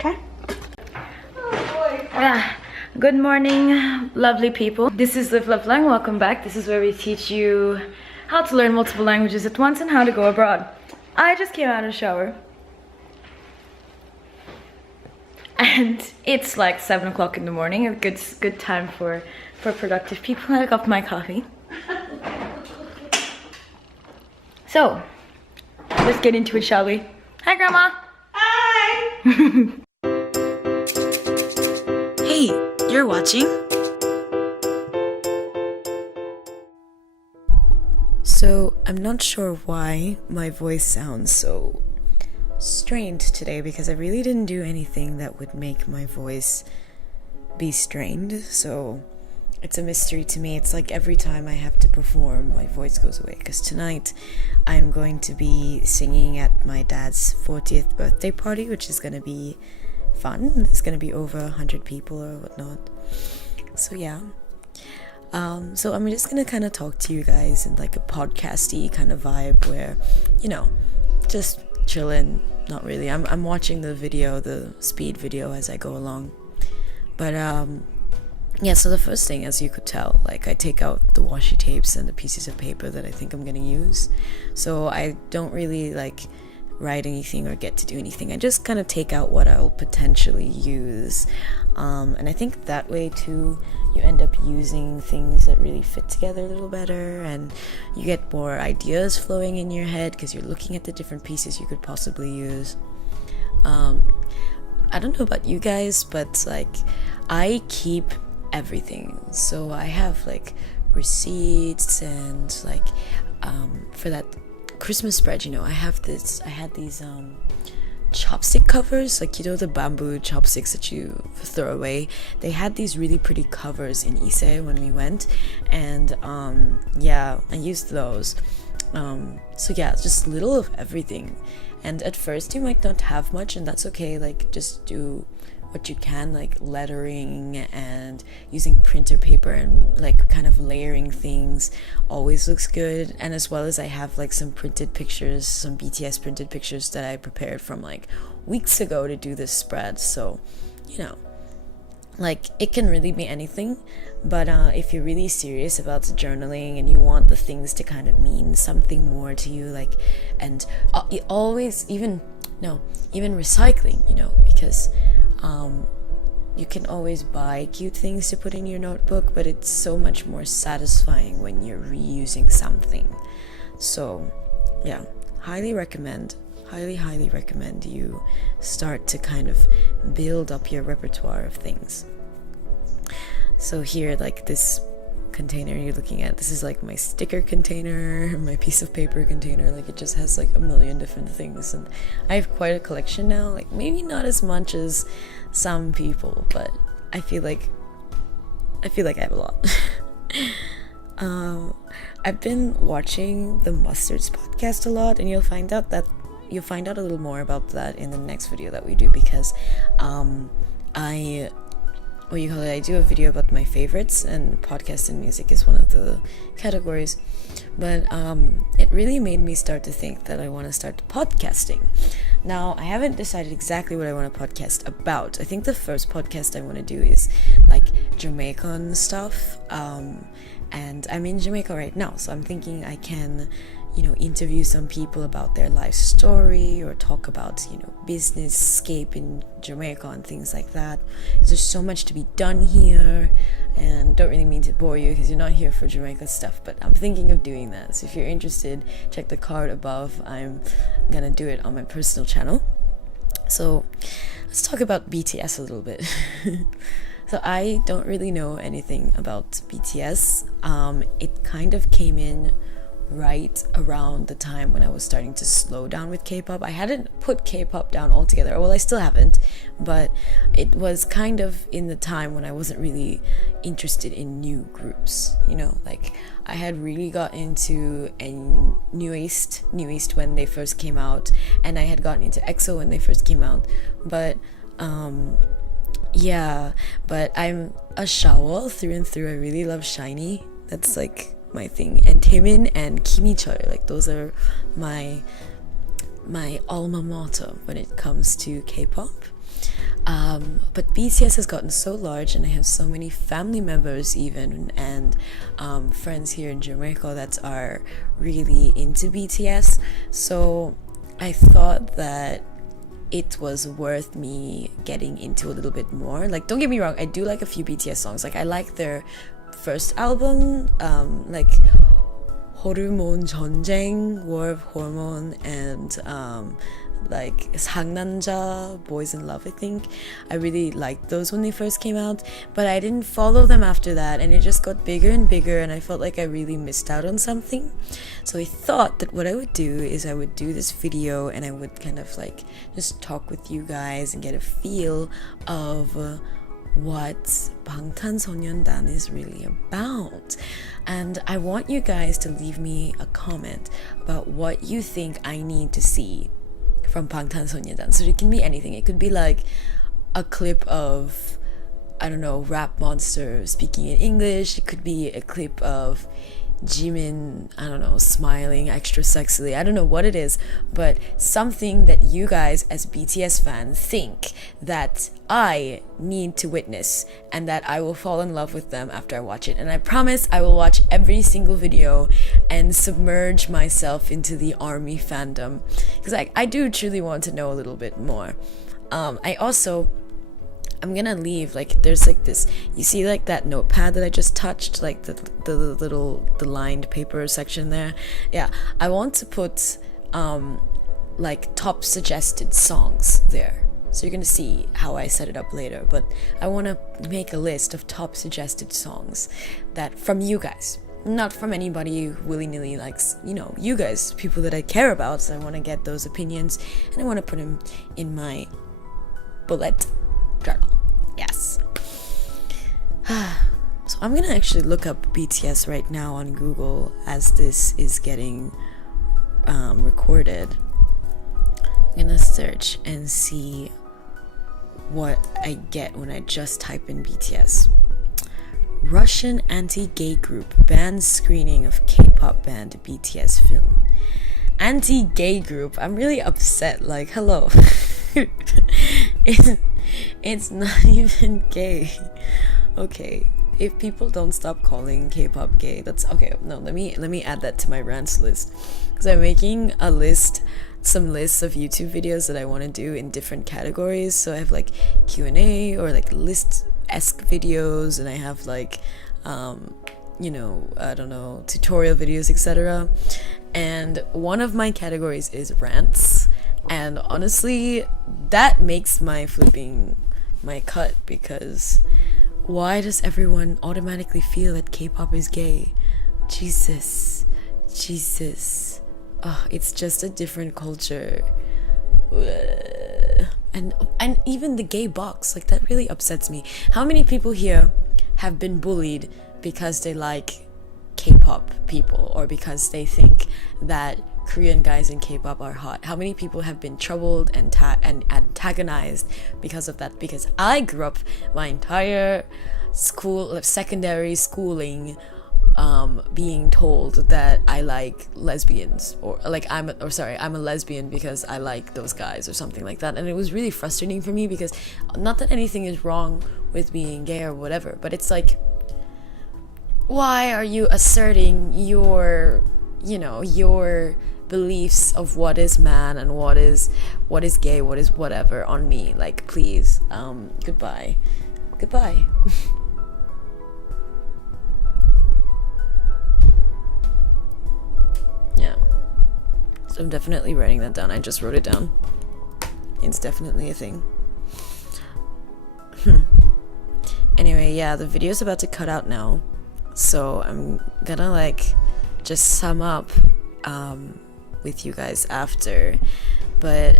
Okay? Good morning, lovely people. This is Live Love Lang. Welcome back. This is where we teach you how to learn multiple languages at once and how to go abroad. I just came out of the shower. And it's like 7 o'clock in the morning. A good time for productive people. I got my coffee. So, let's get into it, shall we? Hi, Grandma. Hi. Hey, you're watching? So, I'm not sure why my voice sounds so strained today, because I really didn't do anything that would make my voice be strained. So, it's a mystery to me. It's like every time I have to perform, my voice goes away. Because tonight, I'm going to be singing at my dad's 40th birthday party, which is going to be fun. There's going to be over 100 people or whatnot. So yeah. So I'm just going to kind of talk to you guys in like a podcasty kind of vibe where, you know, just chilling. Not really. I'm watching the video, the speed video as I go along. But yeah, so the first thing, as you could tell, like I take out the washi tapes and the pieces of paper that I think I'm gonna use. So I don't really like write anything or get to do anything. I just kind of take out what I'll potentially use. And I think that way too, you end up using things that really fit together a little better, and you get more ideas flowing in your head because you're looking at the different pieces you could possibly use. I don't know about you guys, but like I keep everything. So I have like receipts and like for that Christmas spread, you know, I had these chopstick covers, like, you know, the bamboo chopsticks that you throw away. They had these really pretty covers in Ise when we went, and yeah, I used those. So yeah, just little of everything. And at first you might not have much, and that's okay. Like, just do what you can, like lettering and using printer paper and like kind of layering things always looks good. And as well as I have like some printed pictures, some BTS printed pictures that I prepared from like weeks ago to do this spread. So, you know, like it can really be anything. But if you're really serious about journaling and you want the things to kind of mean something more to you, like, and always even recycling, you know, because you can always buy cute things to put in your notebook, but it's so much more satisfying when you're reusing something. So yeah, highly recommend you start to kind of build up your repertoire of things. So here, like this container you're looking at, this is like my sticker container, my piece of paper container. Like it just has like a million different things, and I have quite a collection now. Like maybe not as much as some people, but I feel like I have a lot. I've been watching the Mustards podcast a lot, and you'll find out a little more about that in the next video that we do, because I do a video about my favorites, and podcast and music is one of the categories. But it really made me start to think that I want to start podcasting. Now, I haven't decided exactly what I want to podcast about. I think the first podcast I want to do is like Jamaican stuff. And I'm in Jamaica right now, so I'm thinking I can, you know, interview some people about their life story, or talk about, you know, business scape in Jamaica and things like that. There's so much to be done here, and don't really mean to bore you because you're not here for Jamaica stuff, but I'm thinking of doing that. So if you're interested, check the card above. I'm gonna do it on my personal channel. So let's talk about BTS a little bit. So I don't really know anything about BTS. It kind of came in right around the time when I was starting to slow down with K-pop. I hadn't put K-pop down altogether. Well, I still haven't, but it was kind of in the time when I wasn't really interested in new groups, you know, like I had really got into New East when they first came out, and I had gotten into EXO when they first came out, but yeah, but I'm a 𝕎𝕖 through and through. I really love SHINee. That's like my thing. And Taemin and Kimi Choi, like those are my alma mater when it comes to K-pop. But BTS has gotten so large, and I have so many family members even, and friends here in Jamaica that are really into BTS. So I thought that it was worth me getting into a little bit more. Like, don't get me wrong, I do like a few BTS songs. Like, I like their first album, like 𝕙𝕝𝕡𝕬𝕧𝕢, War of Hormone, and like 𝕙𝕠𝕬𝕧𝕢, Boys in Love, I think. I really liked those when they first came out, but I didn't follow them after that, and it just got bigger and bigger, and I felt like I really missed out on something. So I thought that what I would do is I would do this video, and I would kind of like just talk with you guys and get a feel of what 방탄소년단 is really about. And I want you guys to leave me a comment about what you think I need to see from 방탄소년단. So it can be anything. It could be like a clip of, I don't know, Rap Monster speaking in English. It could be a clip of Jimin, I don't know, smiling extra sexily. I don't know what it is, but something that you guys as BTS fans think that I need to witness, and that I will fall in love with them after I watch it. And I promise I will watch every single video and submerge myself into the ARMY fandom, because I do truly want to know a little bit more. I'm gonna leave, like, there's like this, you see like that notepad that I just touched, like the lined paper section there. Yeah, I want to put like top suggested songs there, so you're gonna see how I set it up later. But I want to make a list of top suggested songs that from you guys, not from anybody willy-nilly, like, you know, you guys, people that I care about. So I want to get those opinions, and I want to put them in my bullet journal. Yes. So I'm gonna actually look up BTS right now on Google as this is getting recorded. I'm gonna search and see what I get when I just type in BTS. Russian anti-gay group bans screening of K-pop band BTS film. Anti-gay group. I'm really upset. Like, hello. It's not even gay. Okay, if people don't stop calling K-pop gay, that's okay. No, let me add that to my rants list, because I'm making a list, some lists of YouTube videos that I want to do in different categories. So I have like Q&A or like list-esque videos, and I have like you know, I don't know, tutorial videos, etc. And one of my categories is rants. And honestly, that makes my cut, because why does everyone automatically feel that K-pop is gay? Jesus. Oh, it's just a different culture. And even the gay box, like, that really upsets me. How many people here have been bullied because they like K-pop people, or because they think that Korean guys in K-pop are hot? How many people have been troubled and antagonized because of that? Because I grew up my entire secondary schooling being told that I like lesbians, or like I'm a lesbian because I like those guys or something like that. And it was really frustrating for me, because not that anything is wrong with being gay or whatever, but it's like, why are you asserting your beliefs of what is man and what is gay, what is whatever on me? Like, please, goodbye. Yeah, so I'm definitely writing that down. I just wrote it down. It's definitely a thing. Anyway, yeah, the video's about to cut out now, so I'm gonna like just sum up with you guys after. But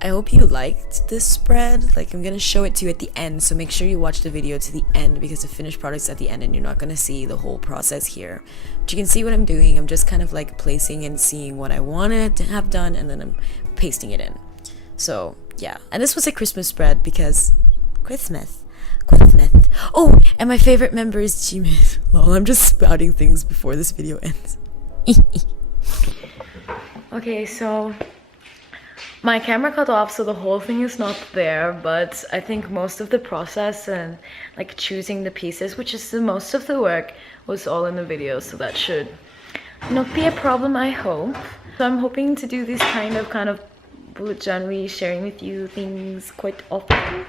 I hope you liked this spread. Like, I'm gonna show it to you at the end, so make sure you watch the video to the end, because the finished product's at the end and you're not gonna see the whole process here. But you can see what I'm doing. I'm just kind of like placing and seeing what I wanted to have done, and then I'm pasting it in. So yeah, and this was a Christmas spread because Christmas. Oh, and my favorite member is Jimin. Lol, I'm just spouting things before this video ends. Okay, so My camera cut off, so the whole thing is not there, but I think most of the process and like choosing the pieces, which is the most of the work, was all in the video, so that should not be a problem, I hope. So I'm hoping to do this kind of bullet journaling, sharing with you things quite often.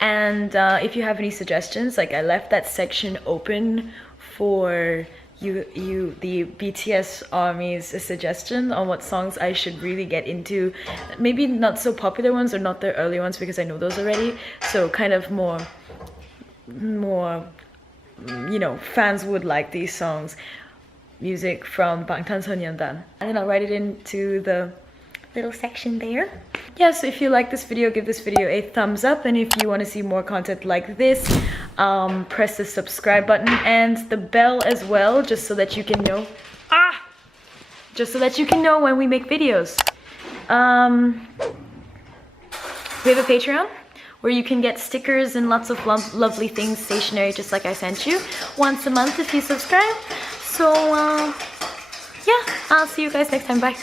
And if you have any suggestions, like I left that section open for the BTS ARMY's suggestion on what songs I should really get into. Maybe not so popular ones or not the early ones, because I know those already. So kind of more, you know, fans would like these songs. Music from Bangtan LOL. And then I'll write it into the little section there. Yeah, so if you like this video, give this video a thumbs up, and if you want to see more content like this, press the subscribe button and the bell as well, just so that you can know when we make videos. We have a Patreon where you can get stickers and lots of lovely things, stationery, just like I sent you, once a month if you subscribe. So yeah, I'll see you guys next time. Bye.